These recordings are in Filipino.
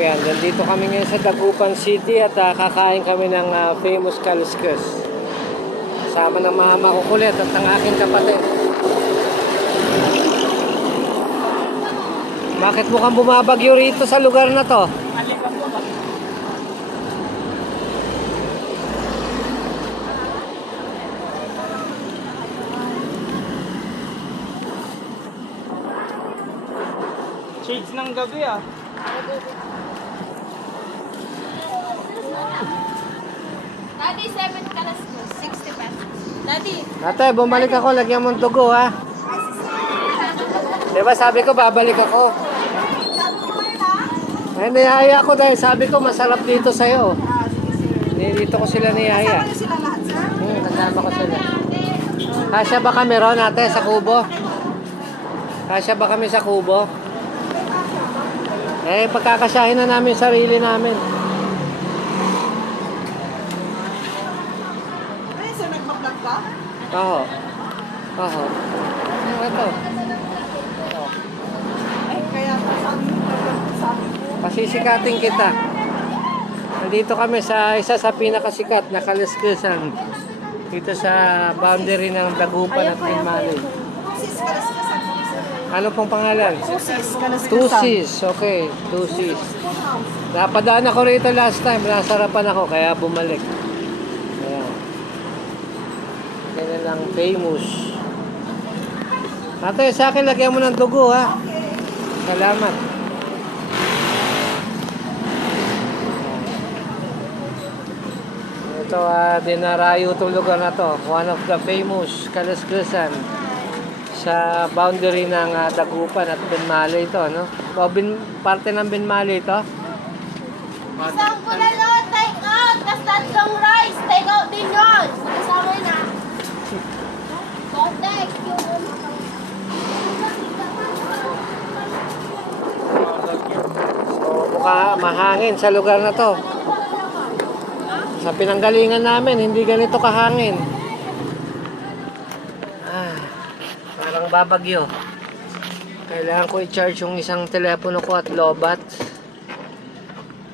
Ayan, nandito kami ngayon sa Dagupan City at kakain kami ng famous kaluskus. Kasama ng mga makukulit at ang aking kapatid. Bakit mukhang bumabagyo rito sa lugar na to? Shades ng gabi ah. Daddy, 7 kalaskus, 60 pesos. Daddy. Ate, bumalik ako, lagyan mo ng dugo ha. Diba sabi ko babalik ako. Ay, niyaya ko dahil sabi ko masarap dito sa'yo. Dito ko sila niyaya. Kasama ko sila. Kasya ba kami ron ate sa kubo? Kasya ba kami sa kubo? Eh, pagkakasyahin na namin sarili namin. Ay, so nagpa-vlog ka? Oo. Oo. Ito. Ay, kaya sabi ko. Pasisikatin kita. Nandito kami sa isa sa pinakasikat na kaluskusan. Dito sa boundary ng Dagupan at Pinmali. Sis, kalaskusan. Ano pong pangalan? Sis, kalaskusan. Tusis. Okay, Tusis. Napadaan ako rito last time. Nasarapan ako kaya bumalik. Ayan. Ganyan lang famous. Ate, sa akin lagyan mo ng dugo ha. Salamat. Ito, dinarayo itong lugar na to. One of the famous kaluskusan sa boundary ng Dagupan at Binmali ito, no? O, parte ng Binmali ito. Isang bulalo, take out. Tapos tatlong rice, take out din yun. Kasama na. Contact yung... So, mukha mahangin sa lugar na to. Sa pinanggalingan namin, hindi ganito kahangin. Parang babagyo. Kailangan ko i-charge yung isang telepono ko at lobat.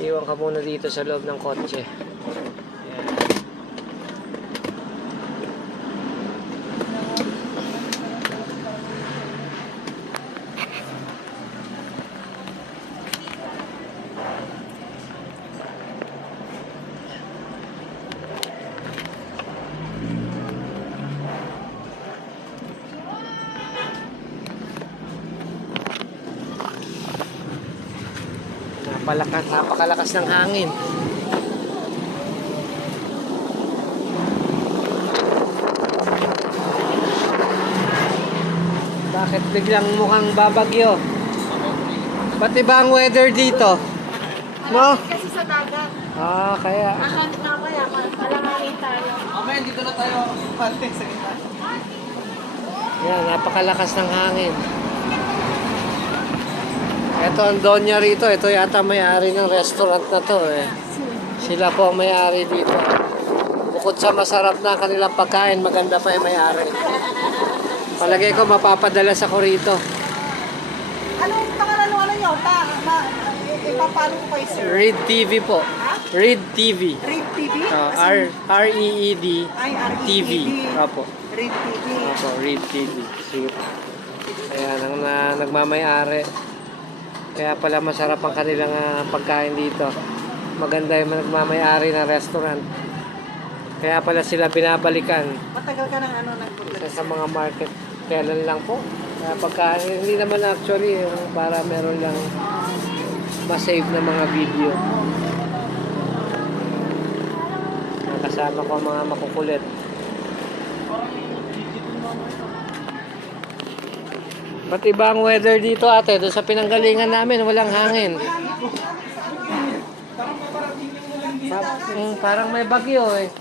Iwan ka muna dito sa loob ng kotse. Ayan. Napakalakas ng hangin. Bakit biglang mukhang babagyo? Ba't iba ang weather dito? No? Kasi sa dagat. Kaya. Akala mamaya, malanganin tayo. Mamaya dito na tayo pante sa gitna. Yan, napakalakas ng hangin. Ito ang donya rito. Ito yata may-ari ng restaurant na to eh. Sila po ang may-ari dito. Bukod sa masarap na kanilang pagkain, maganda pa yung may-ari. Palagay ko mapapadalas ako rito. Anong pangalan ano nyo? Ipapalo ko kayo, sir. Reed TV po. Reed TV. Reed TV? R-E-E-D Ay, R-E-E-D. TV. Opo. Reed TV. Opo, Reed TV. Sige po. Ayan, ang nagmamay-ari. Kaya pala masarap ang kanilang pagkain dito. Maganda yung nagmamay-ari ng restaurant. Kaya pala sila binabalikan Matagal ka ng nagpunta. sa mga market. Kailan lang po. Kaya pagkain, hindi naman actually yung para meron lang ma-save na mga video. Kasama ko ang mga makukulit. Ba't iba ang weather dito ate? Doon sa pinanggalingan namin, walang hangin. Parang may bagyo eh.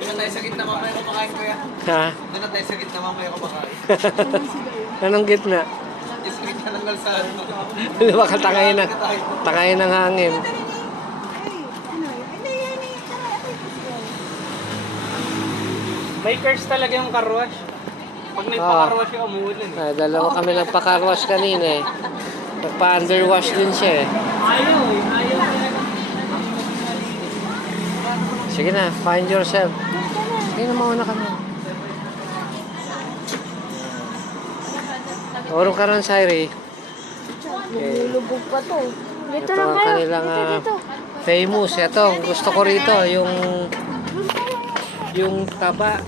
Doon na tayo sa gitna mamaya kumakain kuya. Ha? Doon na tayo sa gitna mamaya kumakain. Anong gitna? Yung sa gitna ng kalsada. Diba ka tangayin ng hangin. May curse talaga yung car wash. Pag nagpa-car wash yung umuulan. Dalawa kami nagpa-car wash kanina eh. Nagpa-underwash din siya eh. Ayaw eh. Ayaw talaga. Sige na, find yourself. Sige na, mauna ka na. Orong ka ron, Sairi. Okay. Lubog pa to. Dito Ito lang ang kayo. kanilang Dito. famous. Ito, gusto ko rito. Yung taba.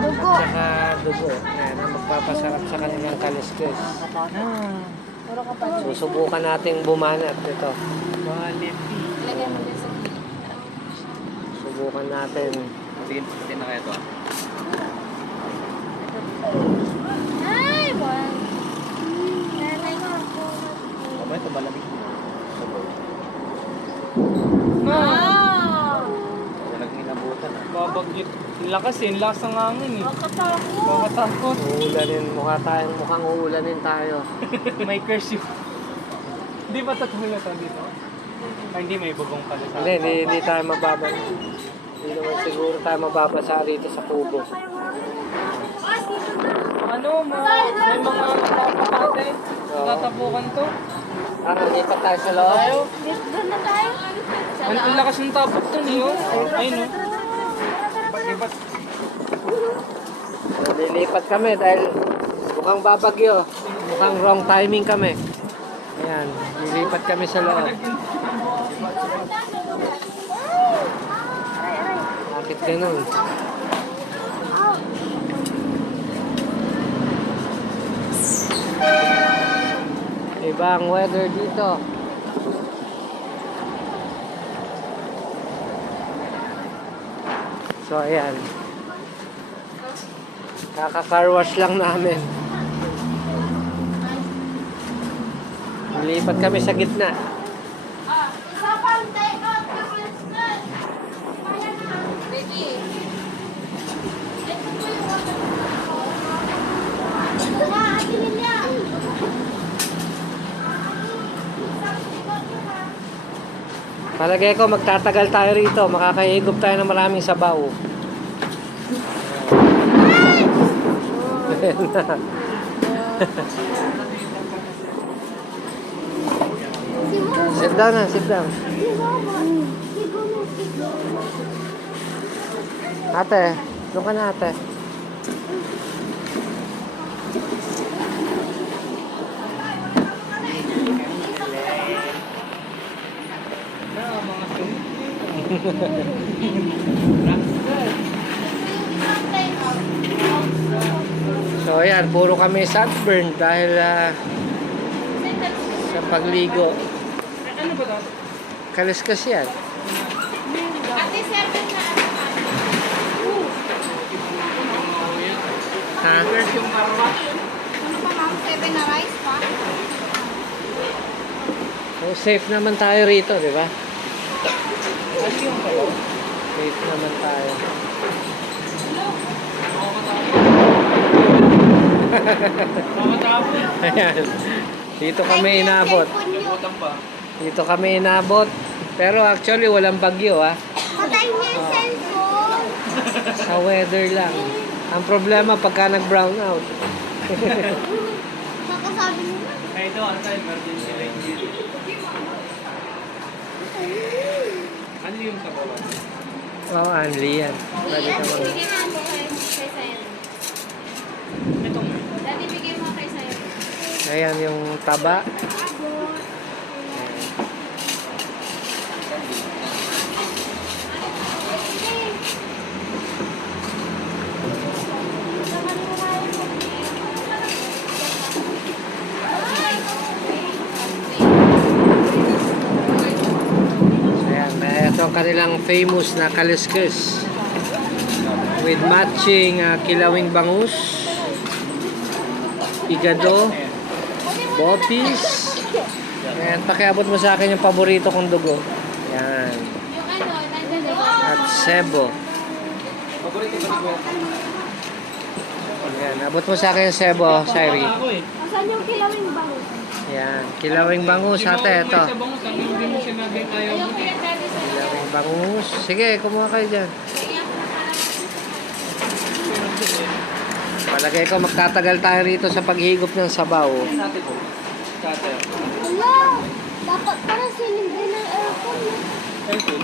Dugo. Tsaka dugo. Yan, ang magpapasarap sa kanilang kaliskis. Susubukan nating bumanat ito. Lagyan mo din sa Subukan natin. Sige, pati na kaya to. Ay, wala. Nanay ko ako. Mamaya ito malamig. Ah! Walang inabutan ah. Babagyot. Lakas eh. Lakas ng hangin eh. Nakatakot. Makatakot. Uulanin, mukhang uulanin tayo. May curse yun. Hindi ba tatuloy na to dito? Ay, hindi may bagong pala sa Hindi tayo mababa. Hindi naman siguro tayo mababasa rito sa kubo. Ano, may mga kapapate. Oo. Tatapukan to. Lipat tayo sa loob. Doon na tayo. Ang lakas ng tapok to niyo. Ay no. Lilipat kami dahil mukhang babagyo. Mukhang wrong timing kami. Ayan, lilipat kami sa loob. Bakit ganun? Ibang weather dito. So ayan. Kaka-car wash lang namin. Lilipat kami sa gitna. Isa pang take out na Christmas. Baby. Ito nga, atin niya. Palagay ko magtatagal tayo rito. Makakahigop tayo ng maraming sabaw. Sit down na, sit down. Ate, doon ka na ate. So ayan, puro kami sunburn dahil sa pagligo. Ano ba to? Kaliskas yan. Ate, 7 na Ha? Curse yung car wash. ano pa ma'am? 7 na rice pa? So, safe naman tayo rito, di ba? Ano yung kayo? Safe naman tayo. Mamatapos. Ayan. Dito kami inabot. Utang pa. Dito kami inabot. Pero actually walang bagyo ha. Patay niya yung cellphone. Sa weather lang. Ang problema pagka nag-brown out. Nakasabi mo na. Ay, ito, ano tayo? Emergency light. Ano yung sa baba? Oh, Anli yan. Pwede ka mag- Bigay mo ako kay Sayan. Itong Dati bigay mo kay Sayan. Ayan yung taba. Ayan, ito ang kanilang famous na kaliskis with matching kilawing bangus, igado, bopis. Ayan, pakiabot mo sa akin yung paborito kong dugo. Ayan, Yung ano, nandun na. at sebo. paborito ko ni Kuya. Ayan, abot mo sa akin yung sebo, Sairi. Ako eh. Asan yung kilawing bangus? Ayan, kilawing bangus ate, ito. May sa bangus, ang hindi mo sinabing ayaw mo. Yung pinagdali sa Kilawing bangus. Sige, kumuha kayo dyan. Palagay ko magtatagal tayo rito sa paghigop ng sabaw. Natin po. Scatter. Wala. Dapat para sinindi ng aircon. Aircon?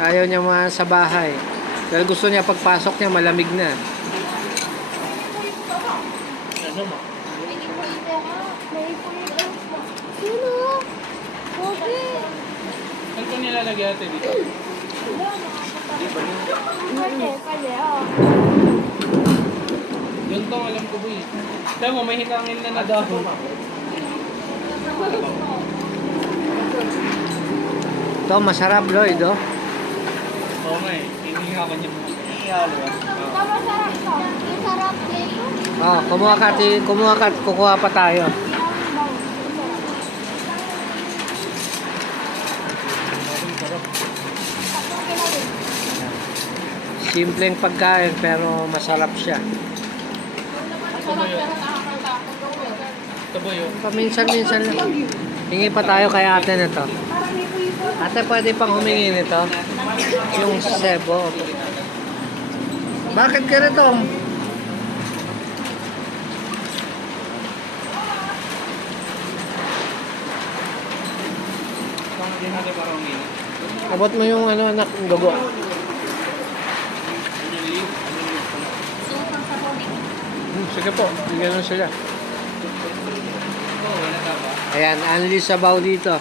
Ayaw niya sa bahay. Dahil gusto niya pagpasok niya malamig na. Ano mo? May aircon. Sino? Okay. Saan ko nilalagay natin dito? Pwede, oh. Yun to, alam ko boy. Tama mo, may hitangin na na daw. Ito, masarap, Lloyd, oh. Oo nga eh. Hindi nga ako niya. Ihalo ah. Tama, sarap to. Yung sarap dito. Oh, kumuha ka, kukuha pa tayo. Simpleng pagkain pero masarap siya. Ito ba yun? Ito ba yun? Paminsan-minsan lang. Hingi pa tayo kay ate nito. Ate, pwede pang humingi nito? Yung sebo. Bakit ganito? Saan din natin parang ngayon? Abot mo yung anak, yung dugo. Ano yung leaf? Ano yung leaf pala? Sige po, ganun sila. Oo, wala ka ba? Ayan, only sabaw dito.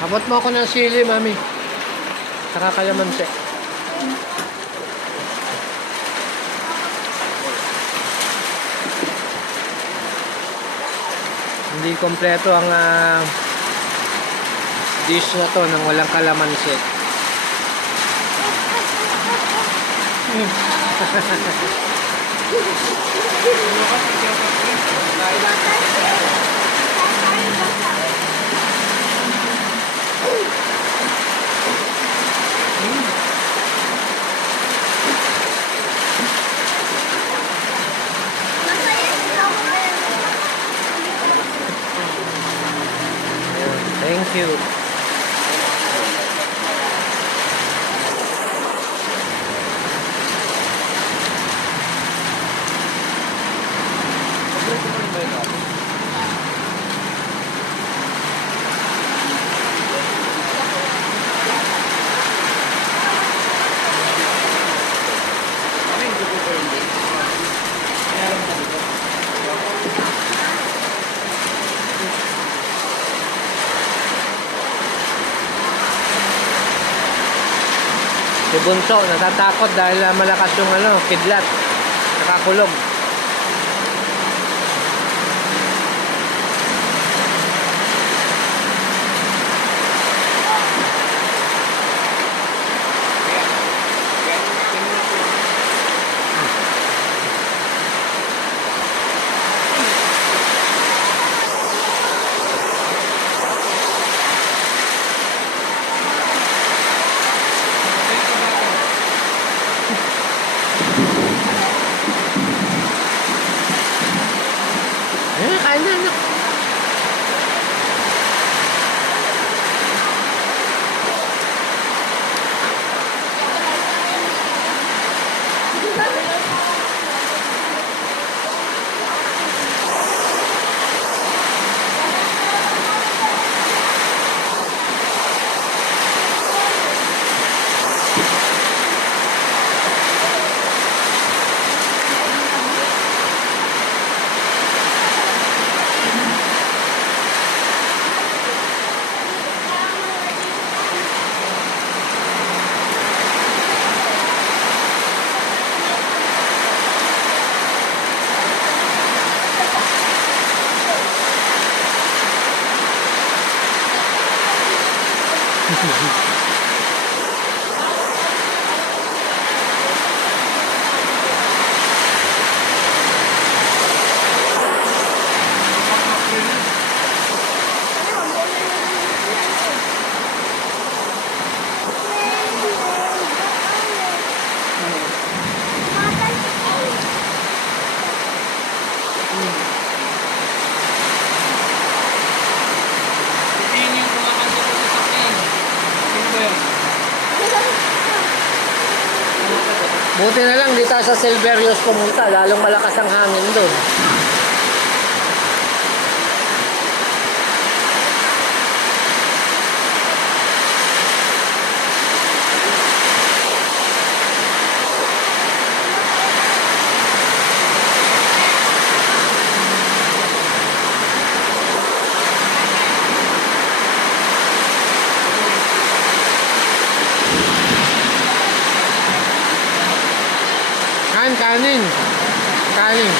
Abot mo ako ng sili, mami. Saka kalamansi. Hindi kompleto ang dish na to nang walang kalamansi. Thank you. Si Bunso, natatakot dahil malakas yung kidlat. Nakakulog. Kain na, anak. Tingin yung kumakanta ko sa sakyan. Sino ba yun? Buti na lang, di tayo sa Silverios pumunta. Lalong malakas ang hangin doon. Kanin. Kanin.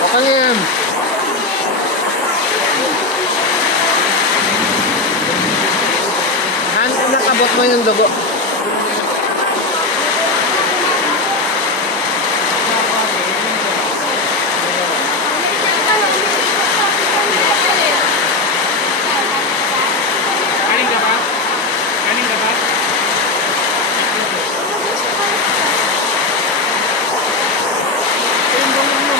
Okay yan. Han, nakabot mo yung dugo. Kanin ka ba? Kanin ka ba? Yung bulong mo.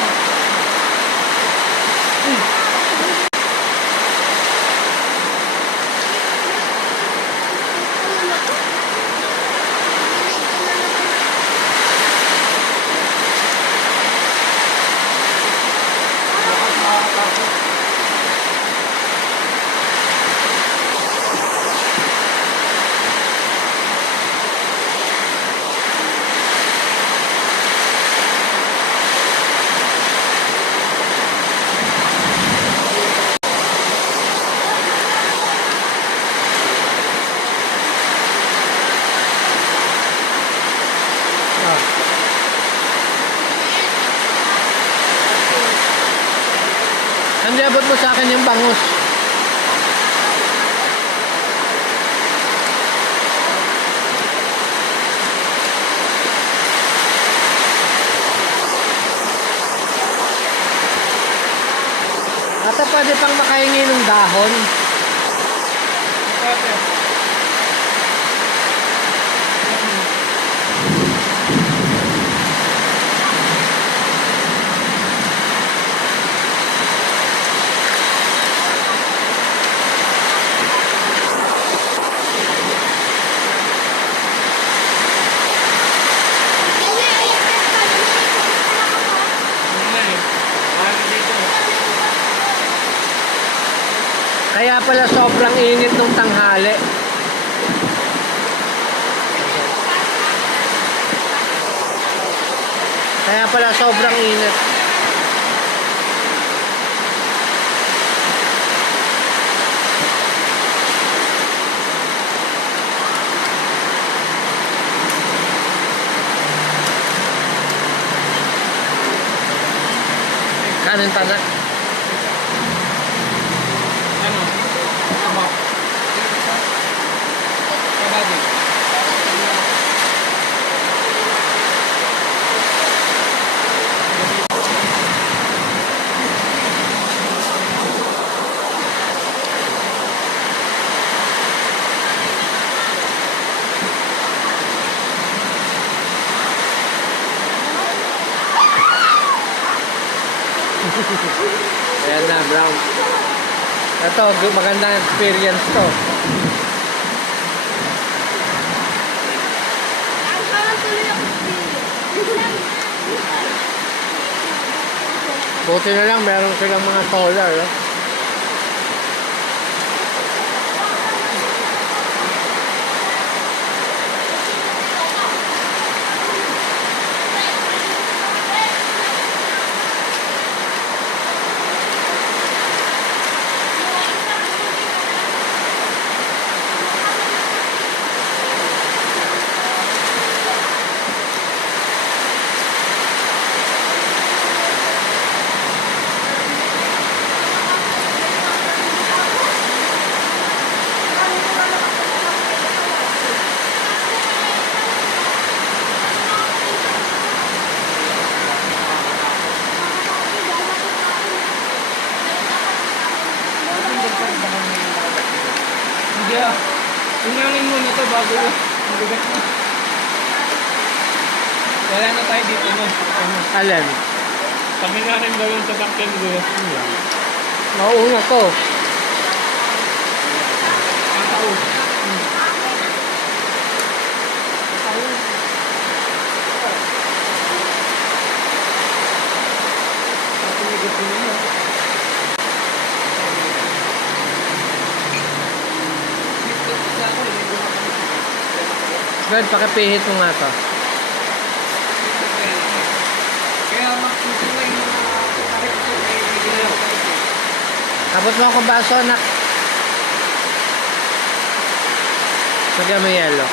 Hindi, abot mo sa akin yung bangus. Ata pwede pang makahingi ng dahon. Ate. Kaya pala sobrang init nung tanghali. Kaya pala sobrang init. Kanin pa na. Ano? Ano? Kabado. Ayan na, brown. Ito, magandang experience to. Ang parang tuloy ako Buti na lang, meron silang mga solar. Oh. Hindi ah. Unyangin mo na to bago yun. Mabigat mo. Wala na tayo dito no. Ano? Alin? Paminahin daw yung sasakyan ko. Mauna to. Ang tao. Brad, pakipihit mo nga to. Kaya magsusunay yung mga kahit ito ay may ginalaw ka ito. Tapos mo akong baso, anak. Lagyan mo yelo.